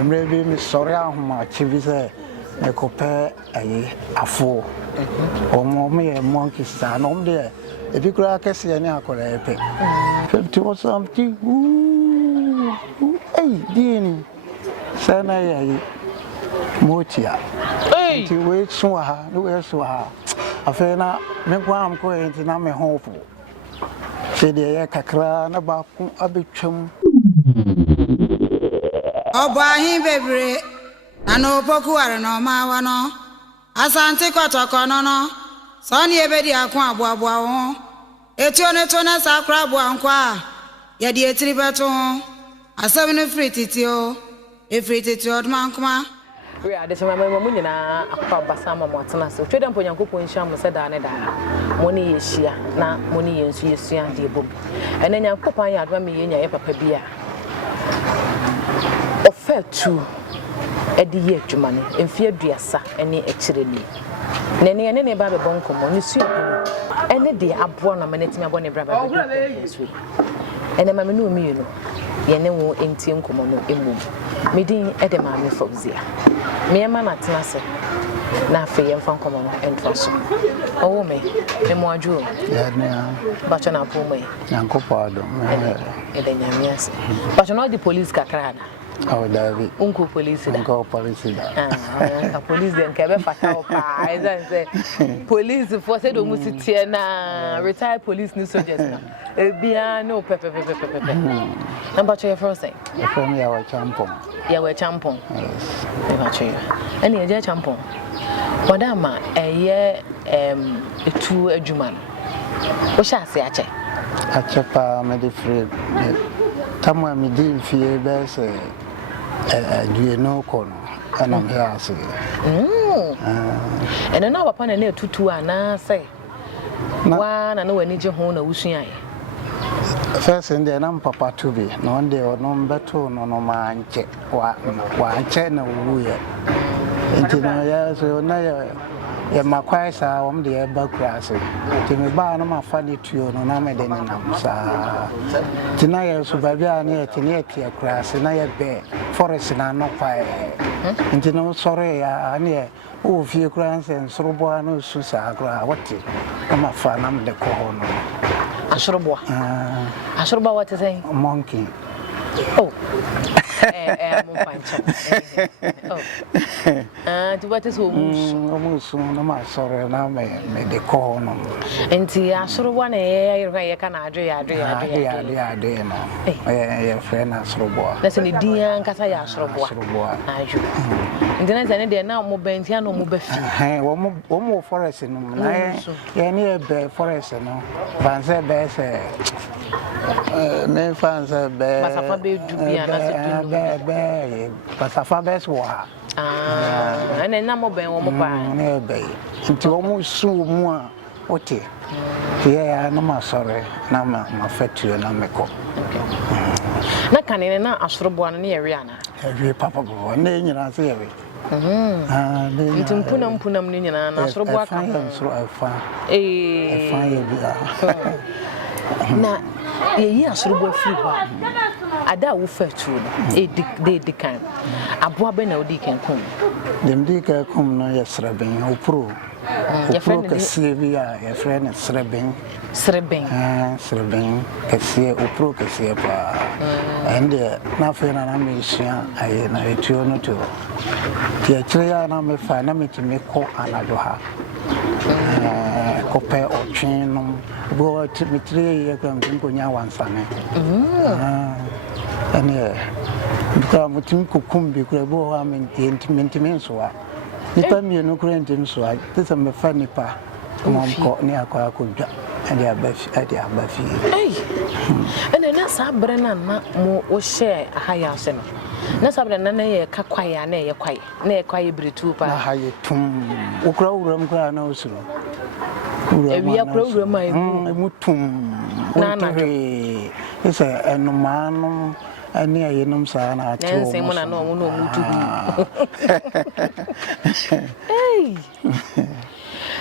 maybe Miss Sorry, my TV a compare a four. Or more monkey stand on there. If you could see any alcohol, 50 or something. Hey, Dean, Sana Moatia. Hey, you wait so hard, no else so hard. I feel now, make one going to Name hopeful. Say the Kakra, about a bit chum. Oh, by him, baby. I know Pokuara no Mawano. Asante Kotokono. Sonny Ebedi Aqua Bois. Etonetona Sacra Boanqua. Yadi Tribaton. A 7 free titio. A free titio Mankma. We are the same Mamuna, a Basama Montana. Trade and Ponyaku in Sham said Aneda. Money is here, now money is here, dear Bob. And then your papa had 1 million a papa beer. Offer to Eddie year to money, and fear Driasa, any actually. Nenny and any baby bonkum on the soup. Any day I born a minute, my bonny brother. And a mamma knew me, you know. Yenemo in Tim Comono emu. Meeting Edema me Fobzia. Me a man at Nasa. Na free and from Comono and Fosso. Oh, me, the more jewel. But you're not poor me. Uncle Pardon. And then yes. But you're not the police cacrada. Oh, David. Uncle police. Uncle police. A police then came back. I say police for said almost retired police new soldiers. No pepper. Number 2 first thing. From your champon. You were champon. Yes. Number 2. And you're champon. Madama, a year, a 2 a Juman. What shall I say? A chapa made it free. Tamwa me did fear best do no corner. And I'm here. And then now upon a near 2 and I say, one and no one need your home or Ushia. First, and then I'm Papa to be. No one day or no better, no man check. One check no weird. Until now, so now, my choirs are on the background. To me, bar my funny to you, no name than I'm tonight, so by near Tinety, a grass, and I have bear, forest and I'm not fire. Until no sorry, I near. Oh, few grants and Srobuano Susagra, what it? I'm a fan, I'm the corner. Ashroba. Ashroba, what is saying? A monkey. Oh, to what is almost soon, I'm sorry, and I made the corner. And see, I should one a can Adria. Your friend Asroba. That's an idea and Cataya Asroba. And then I said, now more Bentiano Mubefi. One more forest in near Bear Forest, no. Fancy Bear, men fancy Bear. But I found best war. And then number Ben or Bay. Into almost so more. What? Yeah, no more sorry. Now my fat to you and I'm a cook. Not can in a Astrobuan near Rihanna. Every papa, and then you know, theory. It's in Punam Nina and Astrobuan. Now, a year Astrobuan free. Ada wo fatu they can aboa be na odi kan kom dem di ka kom no ye sreben opro ka sevia ye friend sreben ka se opro ka se pa and na fe na me sua aye na etuo no to ye kire na me fa na me timi ko anado ha ko pe otwen no go timitri ye kan ko nya wansane and because mutim kukum bi kura bo ha men intimate so a nipa mi no kura intim so a tese me fa nipa mom ko ne akwa akodwa ade abafi and na sabre na mo wo share ha ya se no na sabre na na ye ka kwaya na ye kwai na ye kwai britu pa na ha ye tum ukura uram kura na usuro ewi akura uram ai mutum na na ese enumanu ani ayenum sa na ato nense mo na no mo no mutu hey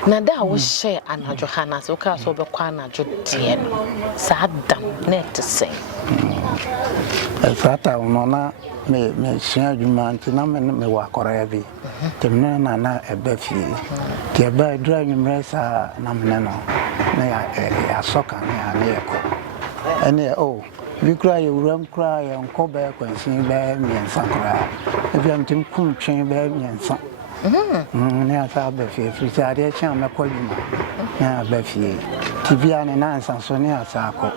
na da wo share anajo hana so ka so be kwa anajo de no sa dam net say Efata unona me sua dwuma ntina me wakora bi temne na ebafi ti eba dura nwumresa na mne no na ya soka na ya ko ene bi kura ye wuram kura ye nko ba kwansin ba miensa kura ebi am tim kum twen ba miensa ne asa ba fi ade cha me ko dwuma na ba fi ti bia ne na ansa so ne asa ko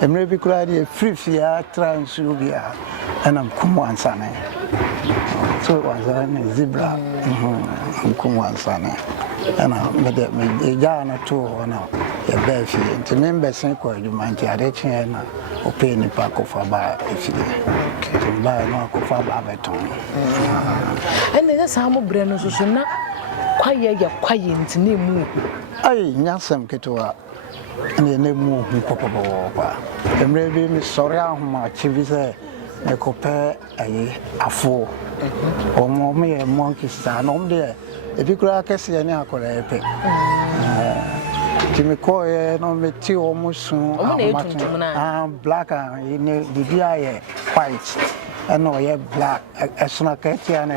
emre bi kura de free fia transu bia anam kum ansa ne so wanza ne zebra kum ansa ne ana me ja na to na ya ba fi ti member sen ko dwuma nti ade cha na ope ni pa ko fa ba efi ti ba na ko fa ba beton ene na samu bre no so na kwaye ya kwaye ntine mu ai nyasem ketwa ene ne mu hu popopo kwa emre bi mi sori ahuma chivise ne ko pe ayi afo omo me monkey sa no de ebi kura kese ne akola epe Kimi koye no meti omusun black and bibia ye white and no ye black esuna ketia na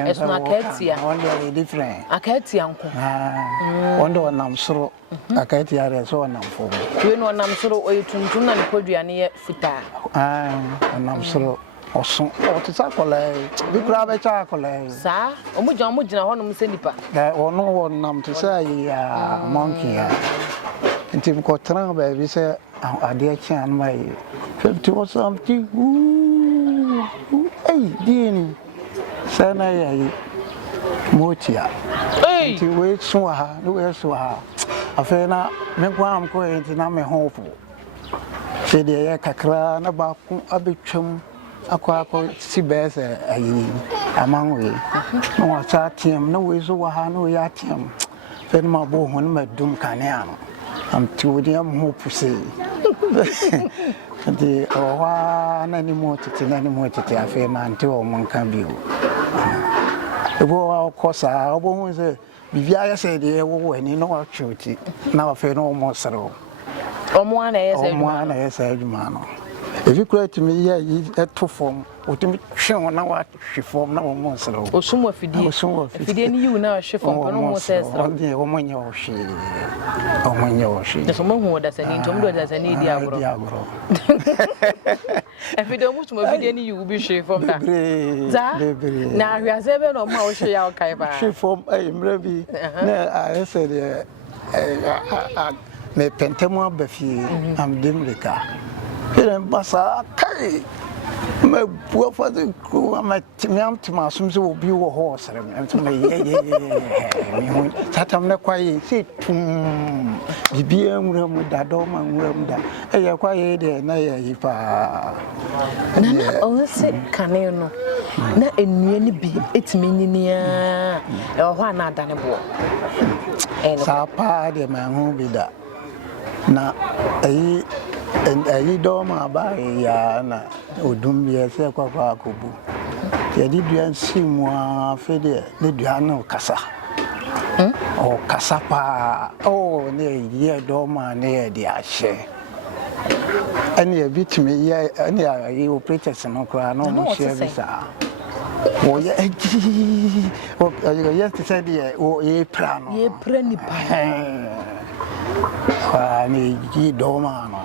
only different akatia nko ondo nam soro akatia re so nam fo we no nam soro oyetuntun na podua ye futa nam soro osun otisa kola bi kura be cha kola sa omugina ho no se nipa ono nam to say ya monkey Inti ko tran ba bi se ade kian mai 50 or something dini sana ya Moatia inti we so ha no we so ha afena me kwa am ko inti na me hofu se de ya kakra na ba ku abetwam akwa si bese ayi amanwe no wa cha tiem no we so ha no ya tiem fe ma bo hon ma dum kanea am tiwodiam hope say the nani motiti afi na nti o monka bio ebo kosa obo hu se bibia ya se de wo ani no atwoti na afi no mo sero omo ana yesa adwuma no evi kura timi ya yi eto form otimi hwe na wa hwe form na wo mo sero osum afidie ni yiwu na hwe form no mo se sero onde wo monye wo hwe so mo hu da sani ntom do da sani di agro afidie mo tuma afidie ni yiwu bi hwe form da za na ahwiase be no ma wo hwe ya okai ba hwe form mra bi na ayese de me pentemo abafi am demrika Ele passa kai me boa fazer com a minha assume so obi wo horse me ye satam na kwaye se tum bibia nwuram da do ma nwuram da ye kwaye de na ye yipa na o se kane no na enue ni bi etimi nyinia e ho ana adane bo sa pa de ma hu bi da na ayi doma ba ya na odum ye se kwa akubu ye di duan simwa fede ne duan no kasa o kasa pa ne ye doma ne ye di ahye ani ye bitimi ye ani ayi operators no kwa no mo share bisa o ye ye se de o ye pra ni pa ni gi doma no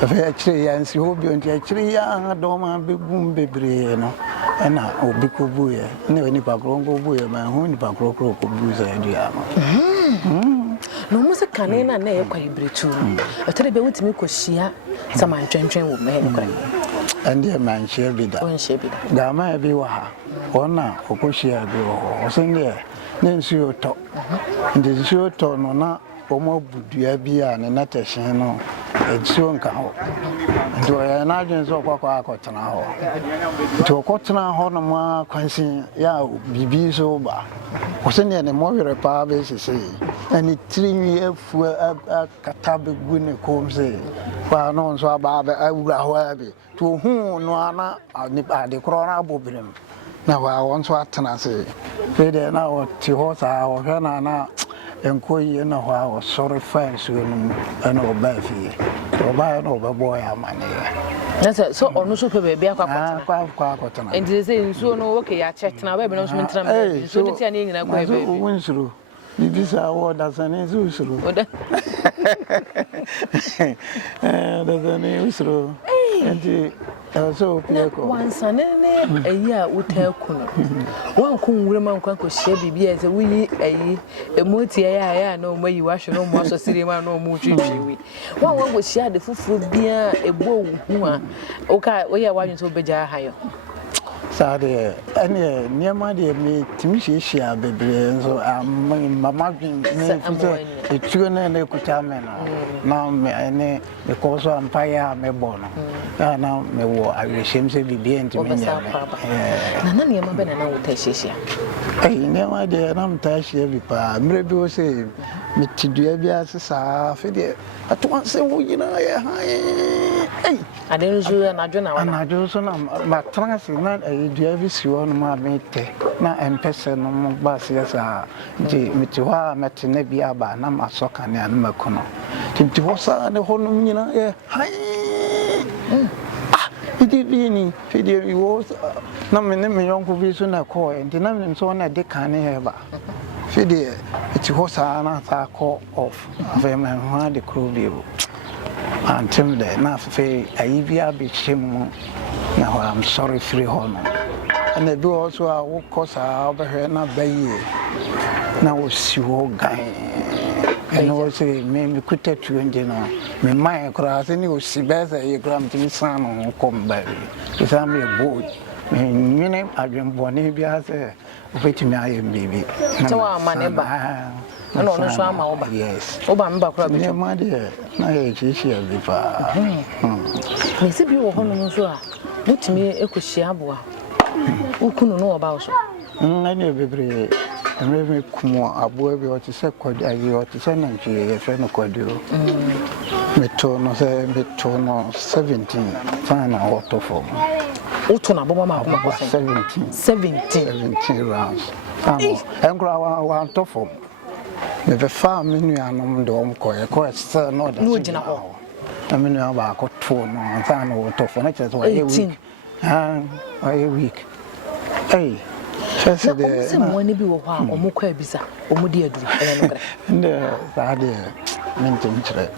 afa chire ya nsi hobi onti chire ya doma begum bebre no na obi ko buye ne oni pa krongo buye ma hu ni pa krokro ko buza dia no mo se kane na na ye kwa ibretu atere be wutimi ko hia samantwentwen wo me ne kra ande man share bi da da ma bi wa ha ona okoshia bi o so ne nsi oto ndi nsi oto no na omo budua bi a ne natahye no edso nka ho ndo ya na adwen so kwakwa akotena ho to kotena ho no ma kwansin ya bibi so ba osene ne mo were pa be sese ani trinwi afu akata be gu ne komse kwa no so aba be awura ho abi to hu no ana ni ade kro na abobirem na wa won so atena se fe de na o ti ho sa o hwe na enkoyi na ho a sorry fans no ana oba fi oba na oba boy amane That's so on so pe be akwa kwakotana and they say nsuo no okay ya check na we be no so mentra so ni tia ni nyina kwa be winsuru bibisa wo da sane zusuru da sane usuru enti so pieko wansane ne ayi a wuta kuno wan kun wure man kwa ko hye bibia ze wuyi ayi emoti ya na o mayi wahwe no mo so sire ma no mo twitwiwi wan go hye de fufuro bia ebo hu a o ka o ya wadun so beja hayo Sade ene niema de mi timi hye bebre nso mama bin me fuze etuo na na ekuta me na me ene because empire me bono na me wo awehiem se bibie ntimi nya na niema be na na wo ta hye niema de na mta hye bi pa mre bi o se mitidua bi asesa fe de ato se wo yina ya hai adenzu na adwo na wana anadwo so na matrans na dua bi si won ma mete na empese no mo ba se sa je meti wa meti na bi aba na masoka ne an makono tinti ho sa ne ho no nyina hai idi bi ni fidi bi wo na me ne me yonko bi so na ko enti na me so na de kan ne he ba fidi eti ho sa na ta ko off ave me ha de kro bi until the na fe ayibia be chim na I'm sorry free home and they do also a cause over here na bayi na wo si wo gan and wo say me kuta 20 no me mai kra se ni wo si beza ye gram ti san no kom ba e sam ye boat me nyine adwen bone bia se ofetimi aye bibi so wa maneba no so ama oba yes oba mba kra bi ma de na ye chichi abi pa me se bi wo hono no so a mutimi ekohia aboa ukunu no oba so na ne bebre emre kumo aboa bi o ti se kwadi ayi o ti se na nchi ye fe no kwadi o meto no 17 fana auto form uto na boba ma kuma 17 rounds enkra wa auto form me be fa menu anom de om ko e ko se no da no gina ho na menu aba ko to no fana auto form na che so e week a week hey first the se mo ne bi wo ho a omo kwa bisa omo di aduru e no kre nde sa de mentum chre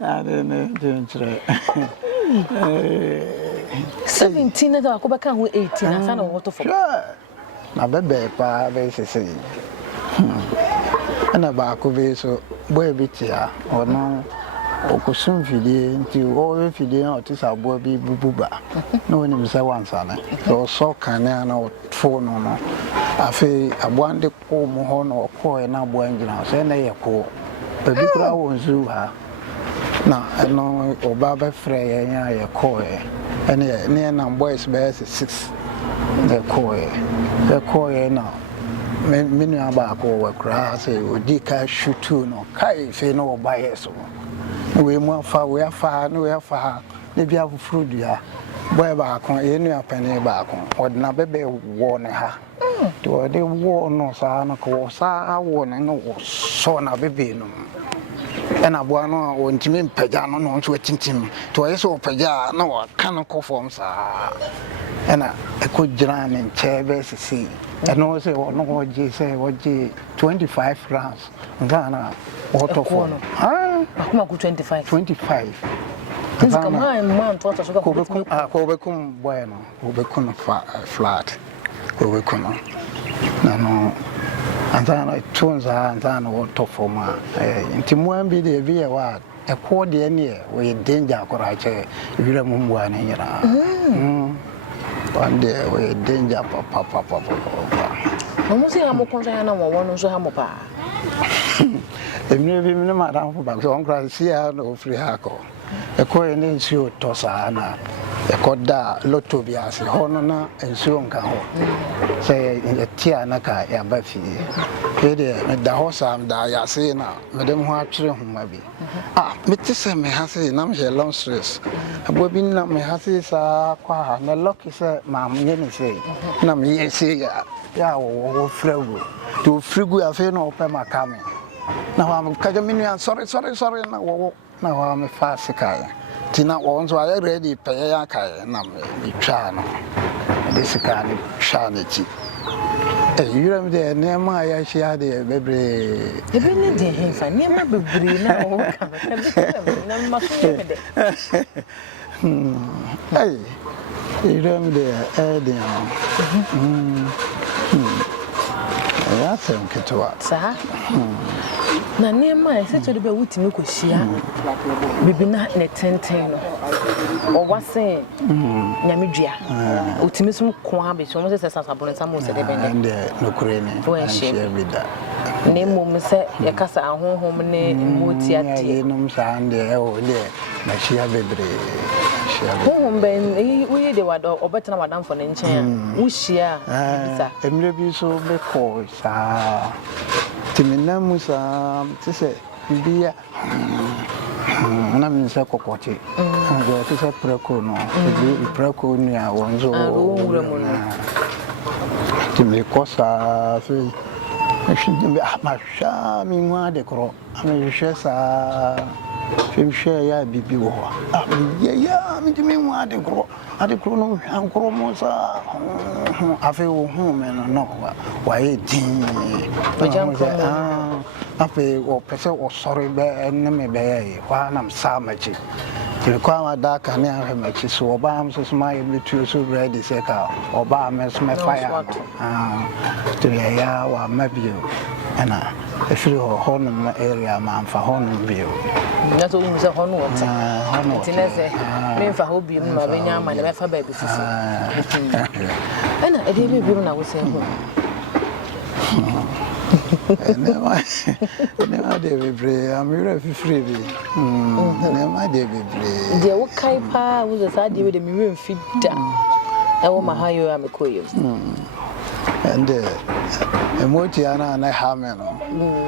ade ne chre 17 na ko baka ho 18 na sana wo to fo na bebe pa be sese ana ba ko be so boy bitia ono okusum fidie nti o fidie o ti sabo bi bububa na woni mse wansa na so kan na o fo no no afi aboande ko mo ho no ko e na aboangina so na ye ko baby kura wonzu ha na no oba be frɛ ye nya ye ko e ne na boys be 6 the ko e na menu aba ko we kura say odi ka shutu no kai fe no oba ye so we mu afa we afa ne bia fufuru dua boy ba kon ye nu apane ba kon odna bebe wo ne ha to de wo no sa na ko sa wo ne no so na bebe no ena boa no o ntimi mpaja no no so tintim to ye so paja na wa kan ko form sa ena e ko jira ne nchebe sisi eno se wo no wo je se wo je 25 rounds ngana auto form akuma ku 25 This come high man to so ko be kum bueno ko be kun flat ko be kun na no antana tunza antana auto form nti muambi de bi e wa e ko de ne we danger akora che wira mu mwa ne nyira ande we danger papa no mo se amo konza na wo no so ha mo pa emne bi me ma ran fo ba so on kra sia no free hako e ko ene nsuo to sa na e ko da lotto bi ase hono na nsuo nka ho se e tia na ka ya ba fi e de me da ho sam da ya se na me dem ho atwere ho ma bi me ti se me ha se na me he long stress abo bi na me ha se sa kwa na lucky se ma me ni se na me ye se ya wo fragu to frigu afi no pe makame na wa kaja minu sorry na wo na wa me fa sika tina won so I ready pay ya kai na me twa no de sika ni twa na chi you am there nema ya hia de bebre ebe ne de henfa nema bebre na o ka na ma so me de hey you am there de ya sem ketwa sa na nema e se to de be wutimi kohia bibi na ne tenten no o wase nyamedua utimi sum ko abe so mo se sasabo ne samo se de be ne no kure ne share bida ne mom se ye kasa ahonhom ne Moatia tie num sa ande e o le na share bebre honhom ben we de wado obetena wadam for ne nchen wo hia bisa emre bi so be ko sa timina musa tise bia na mi se kokoche ngo tise preko no bi preko ni a wonzo timi kosa fe shinde ma sha mi nwa de kro ami hwe sa hwe ya bibi wo ya mi timi nwa de kro no ankro mo sa afi wo hu me no wa e din afi o pese o sorry be ne me be wa na msa machi tilikuwa madaka ni a machi so oba am so smile me tu so ready say ka oba am so me fire tiri ya wa mabio ana efiri honum area ma amfa honum bio na so unse honu wote tinese me fa hobi mu ma benya ma ne me fa ba bi fufu ana ede be bi na wo se ho Nema de bebre amira fifiri bi nema de bebre de wo kai pa wo za de de mi mfi da e wo ma hayo amekoyo and Moatia na ha me no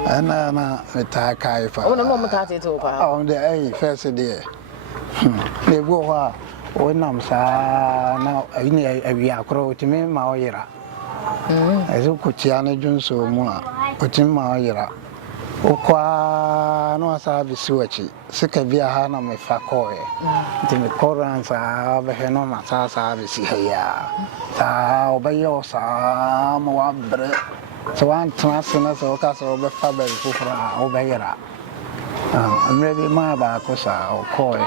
ana na meta kai pa o na mo meta te to pa on the first day ne go ha o nam sa na ni awi akro timi ma oyira ezo kutia na junso mu a otim ma oyira okwa no asa bisuachi sika bia ha na me fa koe timi koran sa be he no ma sa bisi ya sa obayo sa mo abre so an transna so ka so be fa be fufra obayira amrebi ma ba ko sa koe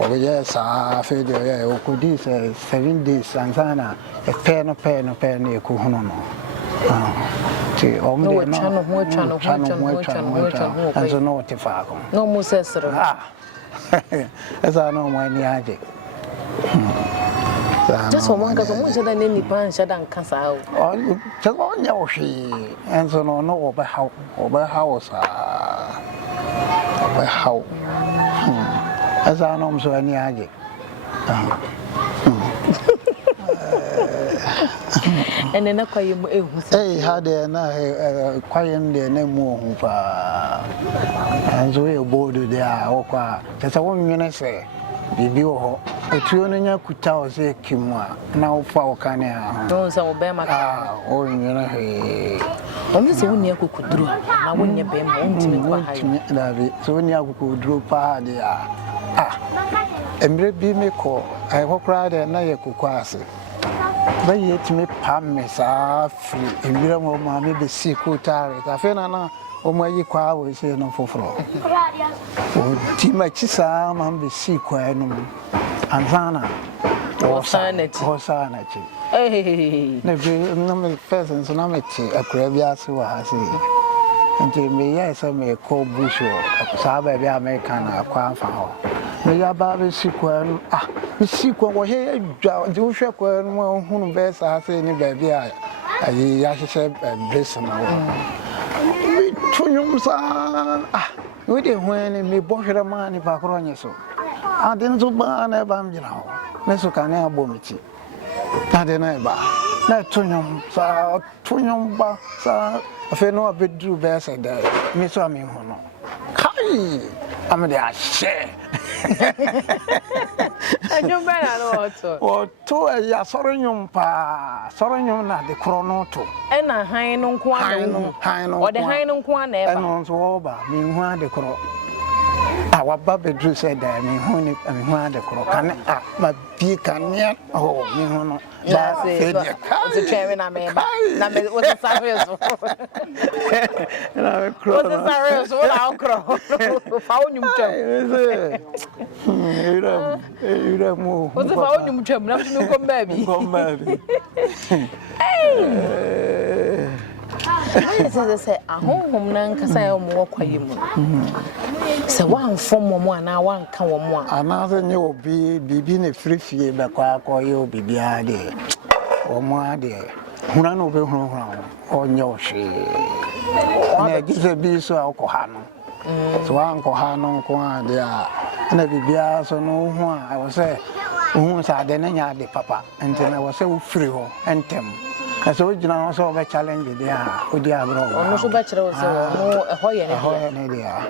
o yes fe de ya o kudi 7 days ansana e pen e ku hono no ti o mo de no chano anzo no te fa ko no mo sesero esa no mo ni aje just for one cause mo se da ne ni pan sha dan kasa o te o nya o shi anzo no o ba ha sa o ba ha asa no mo so ni aje ene na kwaye mu ehu se ha de na kwaye de na mu ohu fa anzo e bodo de a okwa tesa wo nwene se bibi wo ho otuo no nya kuta o se kimu a na wo fa wo kane a no se wo be ma o nwene he o mi se wo ni akukuduro na wo nya be ma ontimi kwa hayo davi so wo ni akukuduro pa de a emre bi me ko ai hokra de na ye kukwase ba yetimi pamme sa fri emira mo ma me be si ko tare ta fe na o mo yi kwa wo se no foforo o ti ma chi sa ma be si kwa no anzana o sana chi ne bi no me person so na me chi akura bi ase wa ase nti me ya so me ko busho sa ba bi American akwa fa ho me ya ba be si kwa no me si kwa wo he dwa nti wo hwe kwa no hunu be sa ase ni ba bi ayi ya hye brace na wo me tunyum sa we de hwen me bo hwere ma ni ba kro nye so ade so ba na ba mjira ho me so kan na bo mechi ade na ba na tunyum ba sa afi no abedru be sa da me so am ho no kai am de ashe anyo be na no to ya soronyum na de krono to e na han no nko ana wo o de han no nko ana e ba no so ba me hu ade kro Our Baba Drew said that I mean, the Crocan, my big can oh, me, the chairman I made. What's the serious? What's the serious? What I'll crow? Found you move. What's the found you chum? Nothing come baby. Come baby. As I say, a home nan because I am walk with you. So one form one now, one come one. Another new be a free fee, but call you be there or more there. Who run over home or no she. I give a bee so alcohol. So Uncle Hanon, there, and I be so no one. I was say, who's I then the papa, and then I was so free and tem. As original also a challenge there, with the agro. No, so bachelor was a hoy and a idea.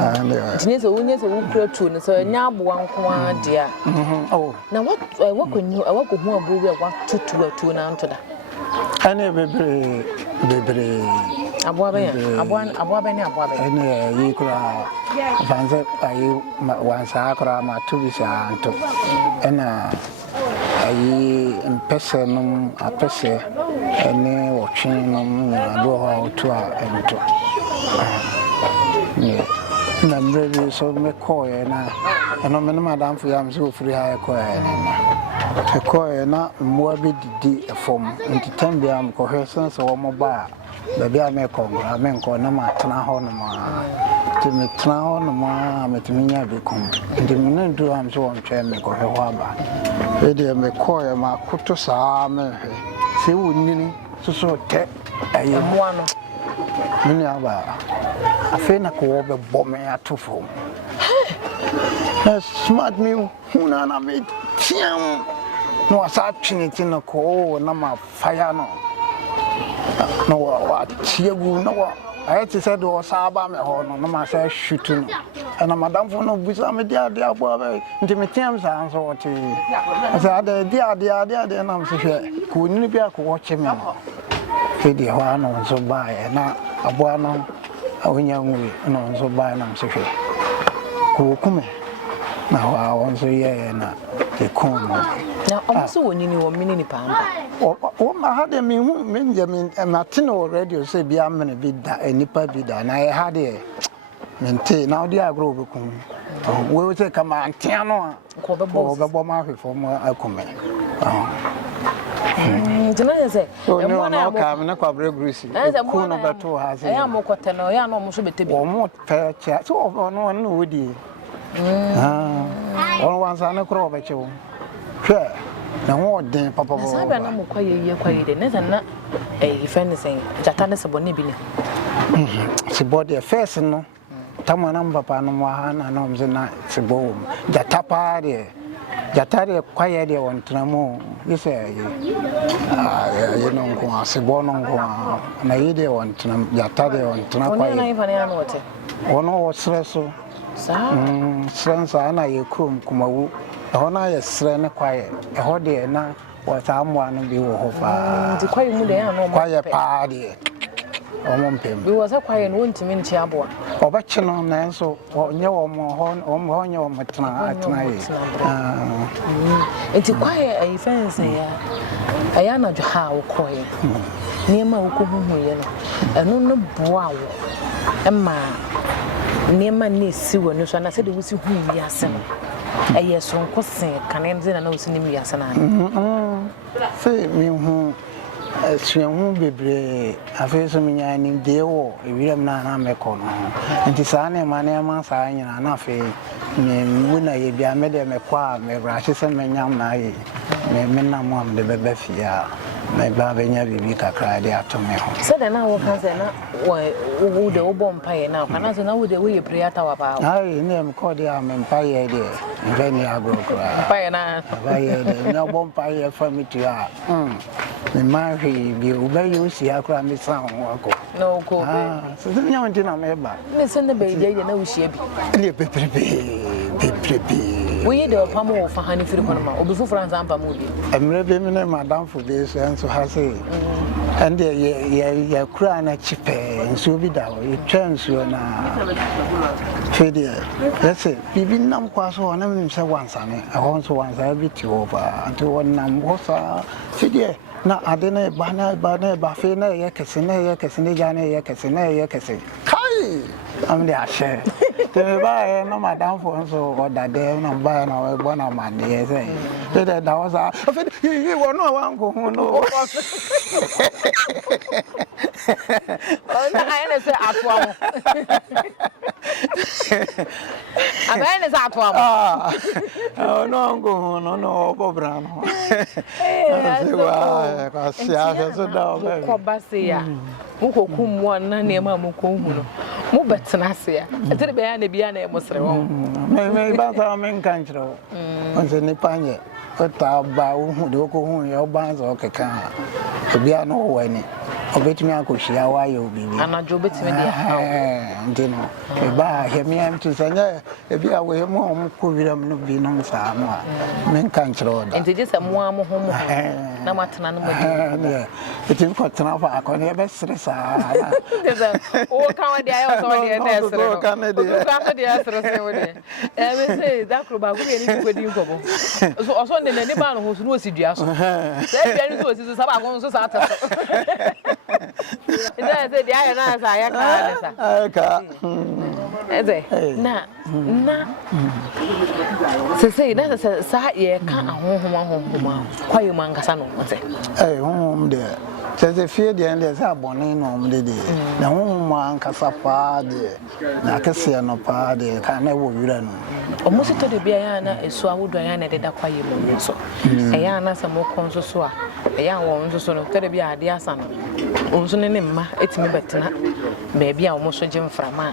And so when you grow to so now one dear. Oh, now what can you? I walk with more blue, what to now to that. I never be and you could fancy once I could my two is and a person, a person, and watching go to and to. I'm ready so make coy and I'm Madame for yam so free high coy. A coy not more be a form into 10 biam coherence or mobile. Baby, I make I mean, call no matter how no more. To me, crown no more, to me, I become. And the minute do I'm so on chair, make or her wabba. Lady, I may call him a kutos arm. See, wouldn't so take a one. Minaba. I feel like a bomb at 2 form. Smart me, who none made Tiam. No, I sat it in a coal, no more fire. No, what? Tiago, no. I had to say, "Oh, Saba, no, myself shooting." And I'm Madame for no Busam, dear boy, intimate answer what I said, dear, and I'm so sure. Couldn't be a watch him. Fiddy, one so by, and now a buono, a young no so by, and I'm so sure. Who come? Now I want to hear and the corner. Now, also when you knew a mini pound. Oh, I had a mean, a Martino radio say, be a man bid that a nipper bid, and I had a maintain now the agro. We will take a man, Tiano, call the bomb for more alchemy. Tonight, say, oh, no, I'm not quite greasy. As a corner of 2 has a more cotton or almost a bit more fair chat. So, no one knew with you. All one's on a crop at you. Sure. Now, what then, Papa? I am quiet, and not a fencing. Jatanis a bonibini. She bought the first, no. Tamanam Papa, no one, and arms and nights a bomb. Jatapa, Jatari, quiet, on Tramo. You say, you know, Sibono, Naide on Jatari on Tramo. Oh, no, stressful. Friends, I you come, Kumawu. Honor is slender quiet. A whole day now was someone be over. The quiet party. We was a quiet one to mean Chiabo. Or bachelor man, so or no more horn or more your matana at night. It's a quiet a fancy. I am not how quiet. Near my Ukumu, and no bow. Emma. Near my niece, Sue, and I said, it was who we are sending. A yes, from Cossin, can end in a nose in me as an say me who swim be brave. I feel so many I need dear war, if you have not a corner. And this annual money among sign and enough. When I be a medium, a qua, may rashes and my young night, may men the baby fear. My baby never cried after me. Said an hour can why would the old bonfire now? And as I know the way you pray at our power. I name Cordiam and Pie, dear, and then you are broke. Pie no bonfire for me to her. The marry be obey you, see how cram is sound. No, so the young dinner, listen the baby, you know, she be. We the Pamo for honey for the Panama, or before France and Pamudi. I'm living in Madame for this and so has it. And ye cry a chip and so be that you chance you na Fedia. That's it. Bibi nam kwaso na mse wansane. I want to once I beat you over until one nam was Fedia. Na adene bana bafe na ye kesene jane ye kesene. Kai! I'm the ashe. The buy no madam for so or that day no buy no one of my days. That was he will no one go no. I say at one. I is at one. Oh no go no Bobrano. Mukokum one na nema mukohunu mu betena se ya etire be ya na bia na emosre wo me ba ta men kanchro onse ni panye ota ba hu de ko ya ba zo keka bia no wani obetimi akohia wa ya obibi anajo obetimi dia ndino e ba he mi am to sanya e bia we mo ko wiram no bi no sa no men kanchro da enti je se mo am ho mo na matena no modi etim ko tena fa akone be stress o kan de ayo so de na esre no kan de esre se wo de we say that kroba go be ni kwedi nkobo so ne ne ba no ho so no osidua so se bia ni so osi so sa ba go so sa ata so ida se de ayo na sa ya ka sa ka eze na se say na sa ye ka ahonhoma kwayo mankasa no mo se honhom de se fie de ende se abone no mo de na honhom mankasa pa de na kese no pa de ka na wo wira no o mo se to de bia ya na esu awodo ya na de da kwayo mo so ya na sa mo konso so a ya won so no to de bia ade asa no o so ne mma etimi betena ba bia o mo so je mframa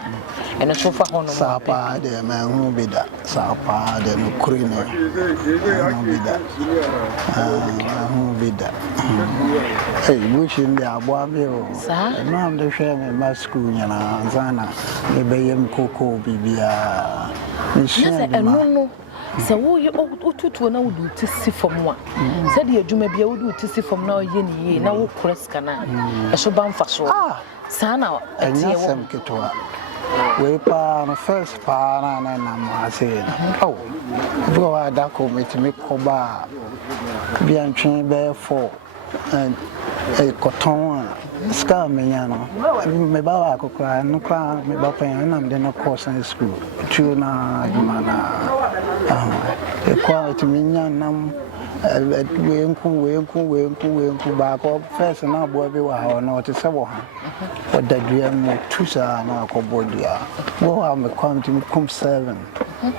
ene so fa hono sa pa de ma hu bida sa pa de no kurine hu bida hu bida bushin da abwa be o no am de hwe me ma school nyana zana me beyem koko bibia ni se enu se wo ye otutu na wudu tisi fom a se de adwuma bia wudu tisi fom na oye ni ye na wo kreska na e so ban fa so sana etie wo ketwa we pa no first pa na ma se na oh go da ko metimi ko ba bia ntwe be for and cotton ska menya no me ba wa kokra no kra me ba pa na me no course in school tu na mana kwa ti menya nam we nku ba ko first na bo bi wa ha no ti se bo ha o da dua mo tu sa na ko bodia wo ha me kom ti kum 7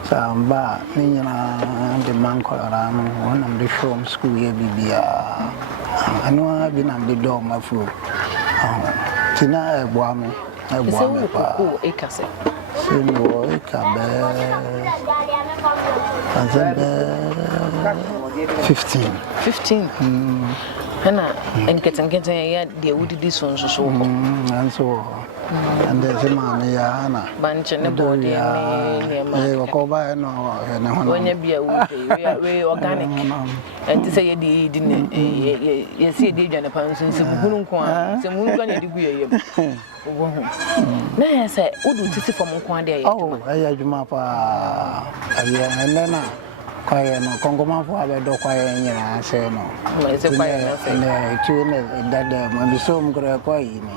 sa ba ni na de man ko ra no wonam de show school ye bibia anwa bi na de do ma fu tina e bo ame pa ko e kase sino e ka be 15 ana enketen ya de wudi so so ko anso and there's mama ya na banche ne body ne ma ko ba no na hono wonya bia we organic enti say ye di ne ye see di dwane pa nso se buhunu nko a se mu dwane di gu ye wo ho na ya say odu titi fom nko ade ya oh ya juma pa ya nena kwaye no kongoma fo abedo kwaye nyina se no se kwaye no se ne tune dada mabiso mkora kwaye ni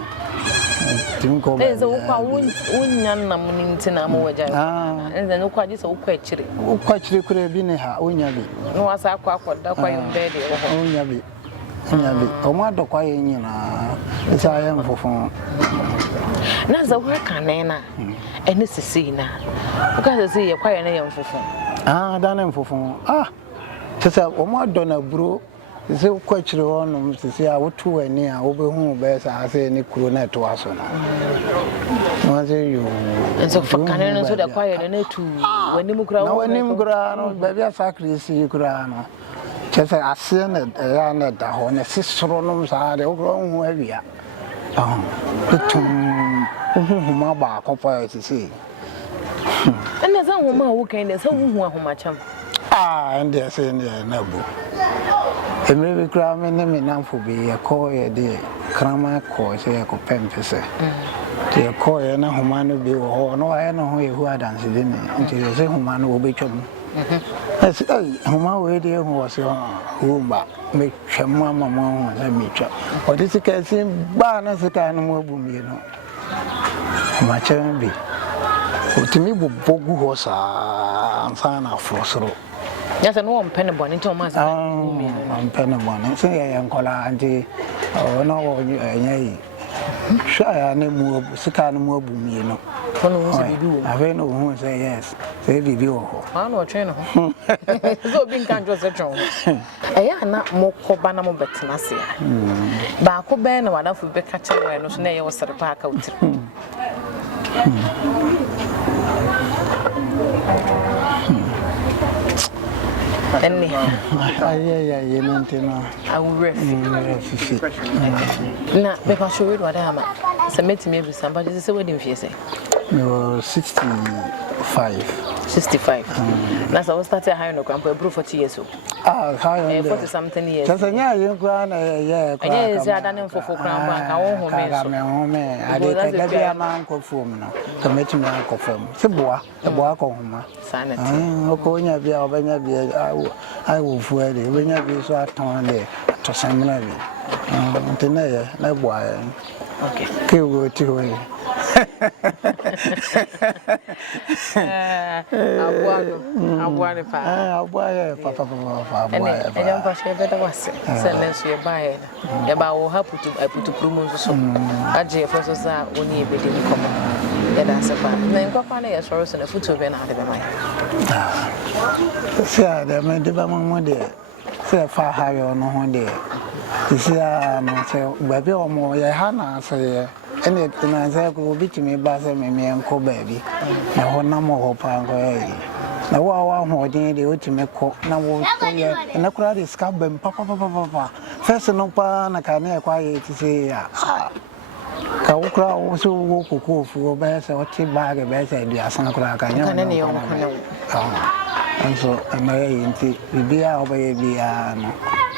timko ba eze ukwa wonya nam ni ntina mo waja eze no kwa jisa ukwa chire kure bi ne ha wonya bi no wasa akwa kwaye mbede wo wonya bi o ma do kwaye nyina isa ya mfofo na za wo ka na ene sisi na uka se ye kwaye na ye mfofo dana mfofo sesa o ma do na bro se kwa chire wono sisi a wotu wani a wo be hu be sa ase ni kuro na to aso no no se yo enso fakane no so da kwaye na tu wani mukura no wani mukura no ba bia sakrisi kura no sesa ase na ya na da ho na sisoro no sa de wo hu awia tum ma ba ko pa sisi ene za wo ma wo kan de sa wo hu ahoma cham and they're saying they're Nabu. And maybe cramming them enough for be a call a day, Krama call, say a copempese. The call and a human be or no, I know who had answered in it until you say human will be chum. That's a human way who was whom make Chamama and meet up. Or this case in Barnes a kind of mobile, you know. My chairman be. To me, Bogu was a fan of Fosro. Yes, I know I'm Pennabon into my I'm Pennabon. Say I am Cola Auntie or no, sure, I know Sikan mobile, you know. I don't know who say yes. Say review. I know a trainer. So being can't just a drone. I am not more Cobanamo Betanasia. Baco Ben, or enough will be catching where no snare was at a park out. You know, I will refuse. Now, because you read what I am. Submit me with somebody is a wedding fee. No, 65. 65. That's I was started high no camp proof for 2 years. High 40 something years. Just a year, you grant a yes, I done for crown bank. I won't home. I did a man confirm now. To make me confirm. Sibua, a boak home. Sanity. I will wear it when you be so at town there to some levy. Today, no boy. Okay. Kill to way. I put to promote so. I just for so only a bit in common. That's a part. Then go find a source and a foot of an out of my. See, there may be one day. Say far higher no one day. This is no baby or more. Hannah say. And it will be to me, Bassam, me and Co baby. Now, no more hope. Now, one more day, the ultimate cook. Now, and the crowd is scabbing, papa. First, no pan, I can't acquire to say, Kawukra also walk for bears or tea bag, a bears, and the Asanakra. And so, I may be our baby. I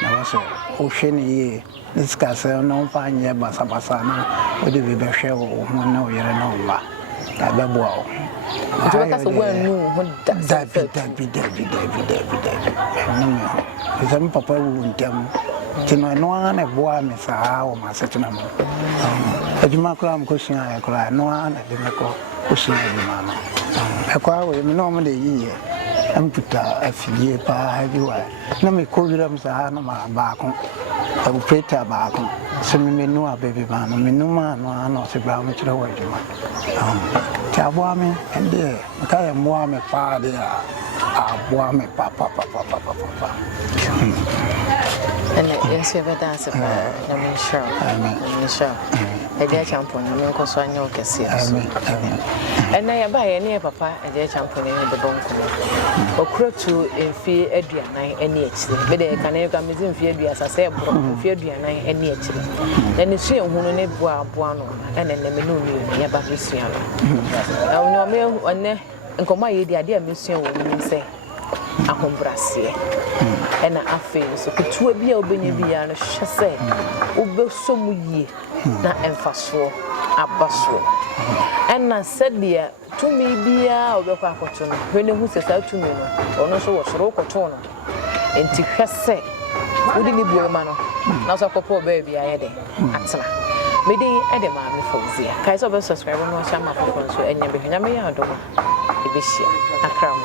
was ocean ye. This castle no fine ye basabasana, would be better share or no year number. I be wow. That's a well known that be some papa won't tell to my no one a boy, Miss Howe, my second. A Jimacram cushion I cry, no one at the Maco cushion, mamma. I cry with normally ye. And put a few everywhere. No, me call them Sahana back. I will pray to a back. Send me no baby man, me no man, no, say brown to the way. Tabwame and dear, I am warm a father. I warm a papa. And yes, you ever dance a fire. I'm sure. I'm sure. A dear champion, I'm not concerned. You can see. And I buy any papa, a dear champion in the bone. Or crow to in fear Adrian, any actually. But they can come in fear as I say, fear Adrian, any actually. Then the sea who no buano, and then the menu near Babusiano. I know me and come my idea, Monsieur, women say. A home brassier and I feel so could to be a binibian chasse, Uber so ye, not emphasis, a basso. And I said, dear, to me, be a opportunity when who says out to me, or no so was rocotono, and to chasse, wouldn't it be a man? Now, so poor baby, I had it. Answer. Meeting Edema before Zia. Kaiser subscribe and watch my phone, so any behind me, I don't know. If it's a crown.